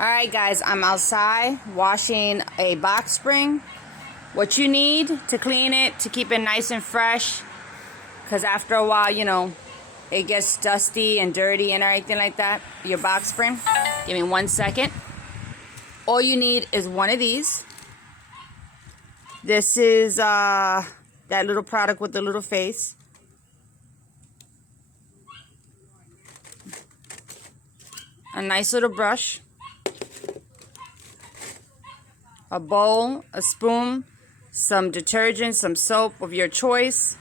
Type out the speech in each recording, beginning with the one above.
Alright guys, I'm outside washing a box spring. What you need to clean it, to keep it nice and fresh, because after a while, you know, it gets dusty and dirty and everything like that, your box spring. Give me 1 second. All you need is one of these. This is that little product with the little face. A nice little brush. A bowl, a spoon, some detergent, some soap of your choice,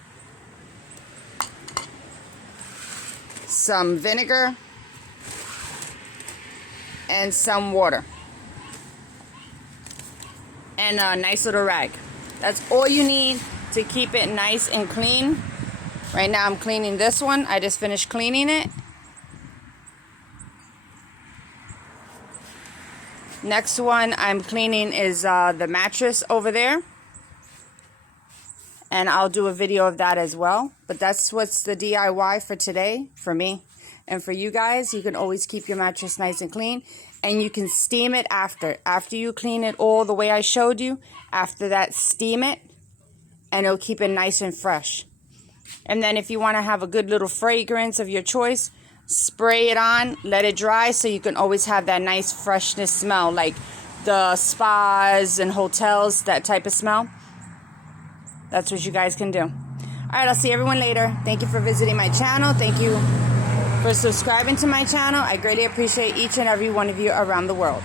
some vinegar, and some water. And a nice little rag. That's all you need to keep it nice and clean. Right now I'm cleaning this one. I just finished cleaning it. Next one I'm cleaning is the mattress over there. And I'll do a video of that as well. But that's what's the DIY for today, for me. And for you guys, you can always keep your mattress nice and clean. And you can steam it after. After you clean it all the way I showed you, after that, steam it. And it'll keep it nice and fresh. And then if you want to have a good little fragrance of your choice, spray it on, let it dry, so you can always have that nice freshness smell, like the spas and hotels, that type of smell. That's what you guys can do. Alright, I'll see everyone later. Thank you for visiting my channel. Thank you for subscribing to my channel. I greatly appreciate each and every one of you around the world.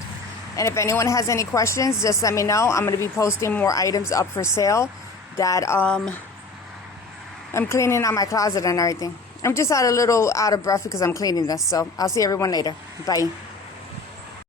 And if anyone has any questions, just let me know. I'm going to be posting more items up for sale that I'm cleaning out my closet and everything. I'm just a little out of breath because I'm cleaning this. So I'll see everyone later. Bye.